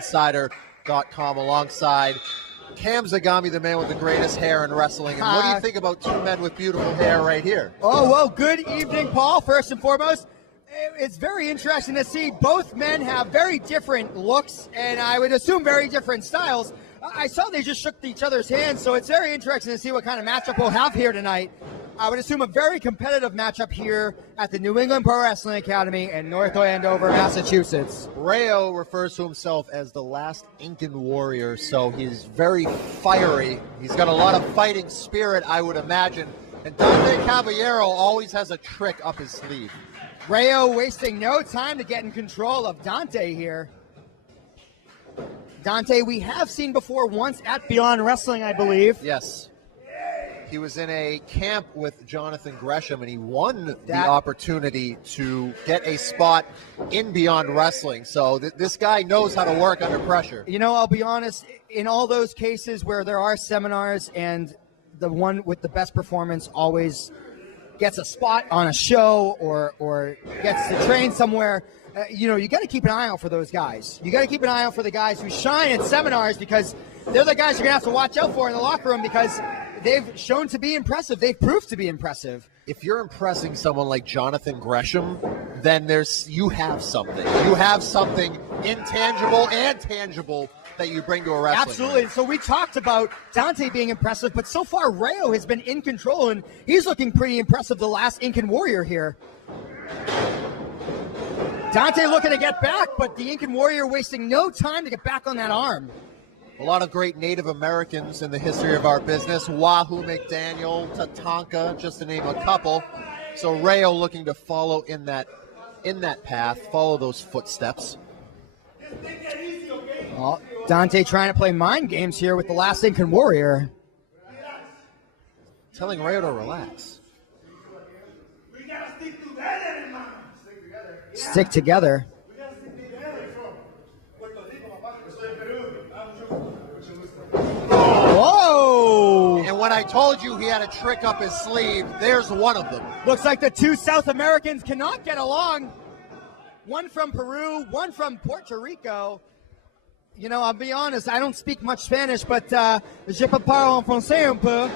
Insider.com alongside Cam Zagami, the man with the greatest hair in wrestling. And what do you think about two men with beautiful hair right here? Oh, well, good evening, Paul, first and foremost. It's very interesting to see both men have very different looks, and I would assume very different styles. I saw they just shook each other's hands, so it's very interesting to see what kind of matchup we'll have here tonight. I would assume a very competitive matchup here at the New England Pro Wrestling Academy in North Andover, Massachusetts. Rayo refers to himself as the last Incan warrior, so he's very fiery. He's got a lot of fighting spirit, I would imagine. And Dante Caballero always has a trick up his sleeve. Rayo wasting no time to get in control of Dante here. Dante, we have seen before once at Beyond Wrestling, I believe. Yes. He was in a camp with Jonathan Gresham, and he won the opportunity to get a spot in Beyond Wrestling. So this guy knows how to work under pressure. You know, I'll be honest, in all those cases where there are seminars and the one with the best performance always gets a spot on a show or gets to train somewhere, you know, you got to keep an eye out for those guys. You got to keep an eye out for the guys who shine at seminars, because they're the guys you're going to have to watch out for in the locker room, because they've shown to be impressive. They've proved to be impressive. If you're impressing someone like Jonathan Gresham, then you have something. You have something intangible and tangible that you bring to a wrestling Absolutely. ring. So we talked about Dante being impressive, but so far Rayo has been in control, and he's looking pretty impressive, the last Incan warrior here. Dante looking to get back, but the Incan warrior wasting no time to get back on that arm. A lot of great Native Americans in the history of our business. Wahoo McDaniel, Tatanka, just to name a couple. So Rayo looking to follow in that path, follow those footsteps. Well, Dante trying to play mind games here with the last Incan warrior. Telling Rayo to relax. Stick together. Whoa! And when I told you he had a trick up his sleeve, there's one of them. Looks like the two South Americans cannot get along. One from Peru, one from Puerto Rico. You know, I'll be honest, I don't speak much Spanish, but je parle en français un peu.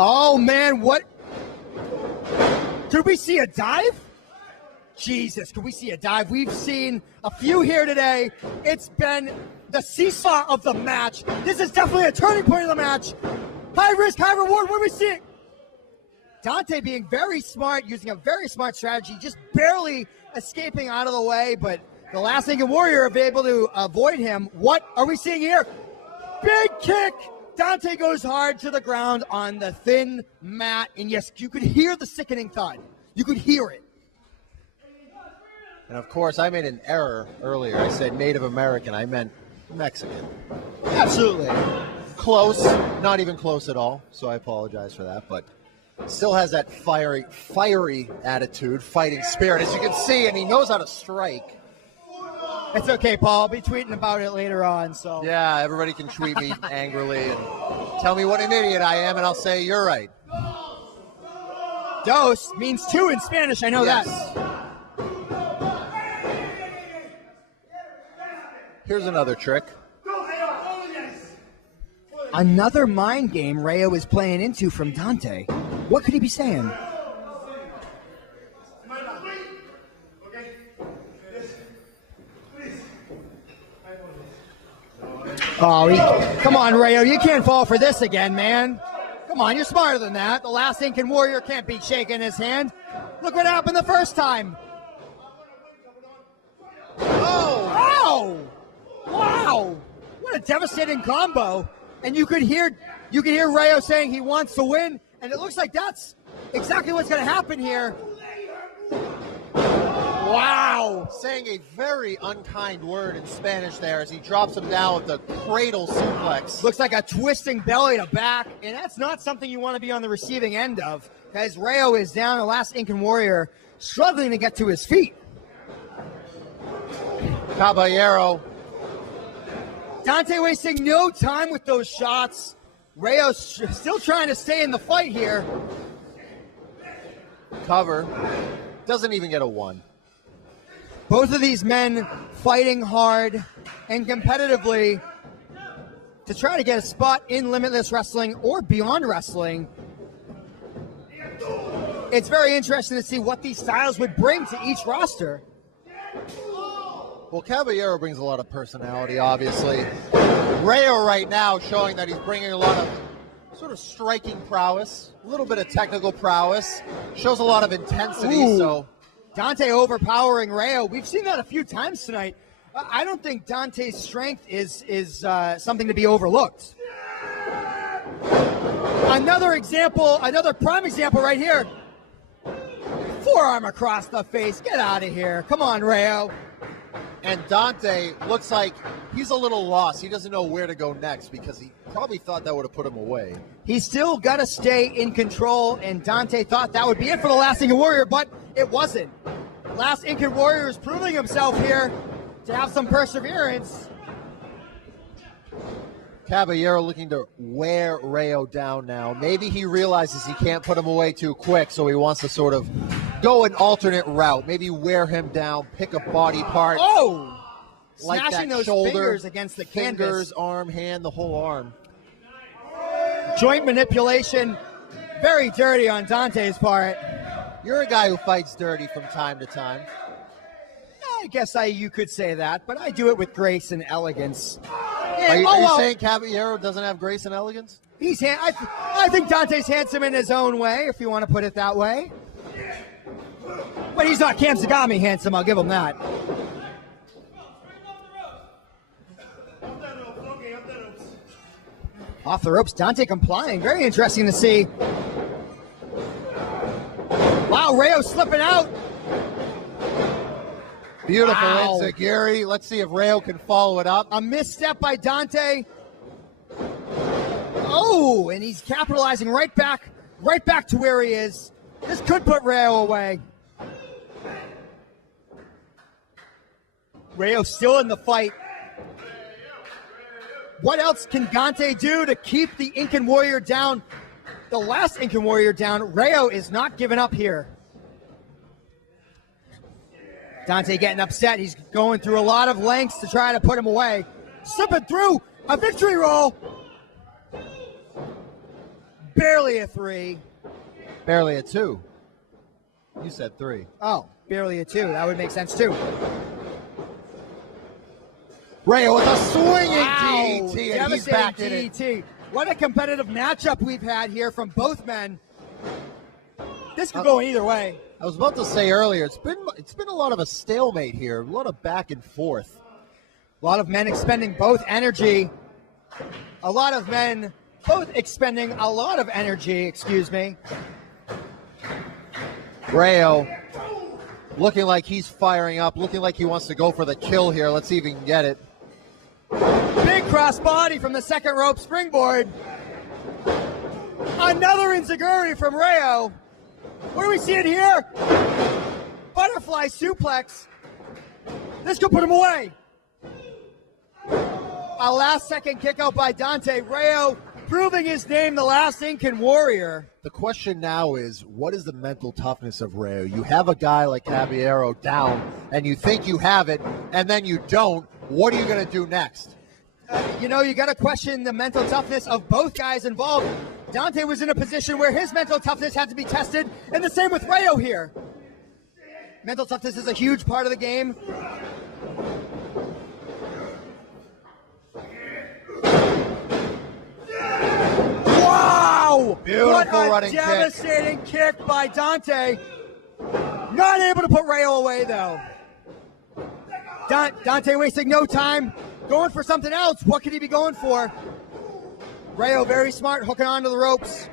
Oh, man, what? Could we see a dive? Jesus, could we see a dive? We've seen a few here today. It's been the seesaw of the match. This is definitely a turning point of the match. High risk, high reward. What do we see? Dante being very smart, using a very smart strategy, just barely escaping out of the way, but the last Incan warrior able to avoid him. What are we seeing here? Big kick. Dante goes hard to the ground on the thin mat, and yes, you could hear the sickening thud. You could hear it. And of course, I made an error earlier. I said Native American. I meant Mexican. Absolutely. Close, not even close at all, so I apologize for that, but still has that fiery attitude, fighting spirit, as you can see, and he knows how to strike. It's okay, Paul. I'll be tweeting about it later on. So yeah, everybody can tweet me angrily and tell me what an idiot I am, and I'll say you're right. Dos means two in Spanish. I know that. Here's another trick. Another mind game Rayo is playing into from Dante. What could he be saying? Oh, come on, Rayo. You can't fall for this again, man. Come on, you're smarter than that. The last Incan warrior can't be shaking his hand. Look what happened the first time. Oh! Wow! What a devastating combo. And you could hear Rayo saying he wants to win, and it looks like that's exactly what's going to happen here. Wow! Saying a very unkind word in Spanish there as he drops him down with the cradle suplex. Looks like a twisting belly to back, and that's not something you want to be on the receiving end of, as Rayo is down, the last Incan warrior, struggling to get to his feet. Caballero. Dante wasting no time with those shots. Rayo still trying to stay in the fight here. cover. Doesn't even get a 1. Both of these men fighting hard and competitively to try to get a spot in Limitless Wrestling or Beyond Wrestling. It's very interesting to see what these styles would bring to each roster. Well, Caballero brings a lot of personality, obviously. Rayo right now showing that he's bringing a lot of sort of striking prowess, a little bit of technical prowess, shows a lot of intensity. Ooh. So Dante overpowering Rayo. We've seen that a few times tonight. I don't think Dante's strength is something to be overlooked. Another example, another prime example right here. Forearm across the face. Get out of here. Come on, Rayo. And Dante looks like he's a little lost. He doesn't know where to go next because he probably thought that would have put him away. He's still got to stay in control, and Dante thought that would be it for the Last Incan Warrior, but it wasn't. Last Incan Warrior is proving himself here to have some perseverance. Caballero looking to wear Rayo down now. Maybe he realizes he can't put him away too quick, so he wants to sort of go an alternate route. Maybe wear him down, pick a body part. Oh! Like Smashing that those shoulder, fingers against the canvas. fingers, arm, hand, the whole arm. Joint manipulation, very dirty on Dante's part. You're a guy who fights dirty from time to time. I guess you could say that, but I do it with grace and elegance. Are you saying Caballero doesn't have grace and elegance? I think Dante's handsome in his own way, if you want to put it that way. But he's not Cam Zagami handsome, I'll give him that. Off the ropes, Dante complying. Very interesting to see. Wow, Rayo slipping out. Beautiful Wow. enziguri. Let's see if Rayo can follow it up. A misstep by Dante. Oh, and he's capitalizing right back to where he is. This could put Rayo away. Rayo still in the fight. What else can Dante do to keep the Incan Warrior down? The last Incan Warrior down. Rayo is not giving up here. Dante getting upset. He's going through a lot of lengths to try to put him away. Slipping through a victory roll. Barely a 3. Barely a 2. You said 3. Oh, barely a 2. That would make sense too. Rayo with a swinging Wow, DDT, and he's back in it. DDT. What a competitive matchup we've had here from both men. This could go either way. I was about to say earlier, it's been a lot of a stalemate here, a lot of back and forth. A lot of men expending both energy. A lot of men both expending a lot of energy, excuse me. Rayo looking like he's firing up, looking like he wants to go for the kill here. Let's see if he can get it. Big cross body from the second rope springboard. Another enziguri from Rayo. What do we see it here? Butterfly suplex. This could put him away. A last second kick out by Dante. Rayo proving his name, the last Incan Warrior. The question now is, what is the mental toughness of Rayo? You have a guy like Caballero down, and you think you have it, and then you don't. What are you going to do next? You got to question the mental toughness of both guys involved. Dante was in a position where his mental toughness had to be tested, and the same with Rayo here. Mental toughness is a huge part of the game. Wow! Beautiful what a running devastating kick by Dante. Not able to put Rayo away, though. Dante wasting no time, going for something else. What could he be going for? Rayo very smart, hooking onto the ropes.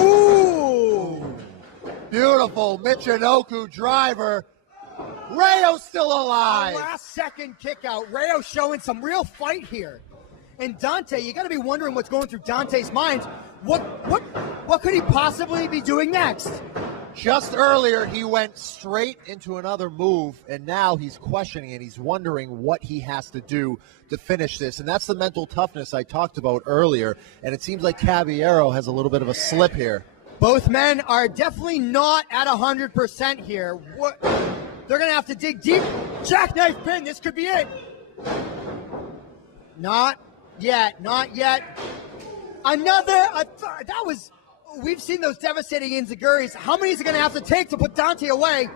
Ooh! Beautiful Michinoku driver. Rayo's still alive. Last second kick out. Rayo showing some real fight here. And Dante, you got to be wondering what's going through Dante's mind. What could he possibly be doing next? Just earlier, he went straight into another move, and now he's questioning it. He's wondering what he has to do to finish this, and that's the mental toughness I talked about earlier, and it seems like Caballero has a little bit of a slip here. Both men are definitely not at 100% here. They're going to have to dig deep. Jackknife pin. This could be it. Not yet. Not yet. We've seen those devastating enziguris. How many is it going to have to take to put Dante away?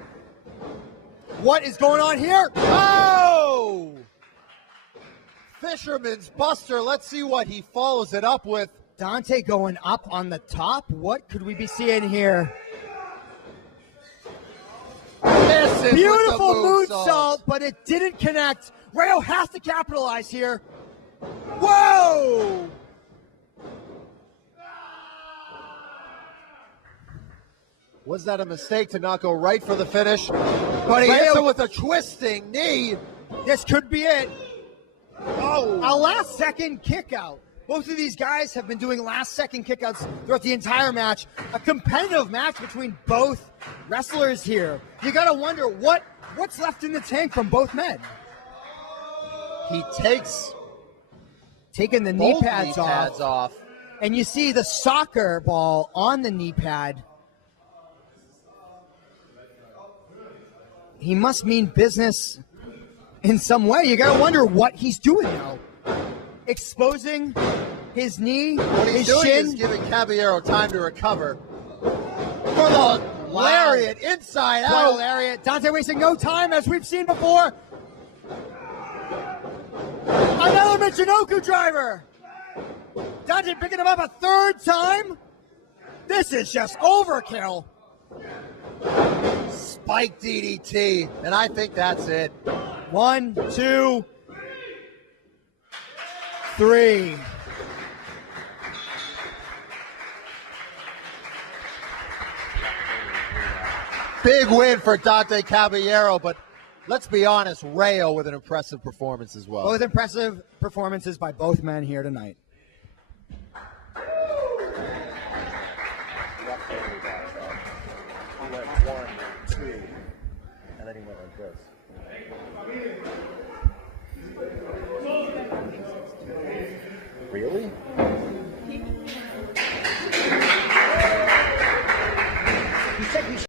What is going on here? Oh! Fisherman's Buster. Let's see what he follows it up with. Dante going up on the top. What could we be seeing here? Beautiful moonsault, but it didn't connect. Rayo has to capitalize here. Whoa! Was that a mistake to not go right for the finish? But he Rayo with a twisting knee. This could be it. Oh! A last-second kick-out. Both of these guys have been doing last-second kickouts throughout the entire match. A competitive match between both wrestlers here. You got to wonder what's left in the tank from both men. He taking the knee both pads off, and you see the soccer ball on the knee pad. He must mean business in some way. You got to wonder what he's doing now. Exposing his knee, what he's his doing shin. is giving Caballero time to recover. For the lariat, inside out. Lariat. Dante wasting no time, as we've seen before. Another Michinoku driver. Dante picking him up a third time. This is just overkill. Spike DDT, and I think that's it. 1, 2, 3. Big win for Dante Caballero, but let's be honest, Rayo with an impressive performance as well. Both impressive performances by both men here tonight. He went 1, 2, and then he went like this. Really?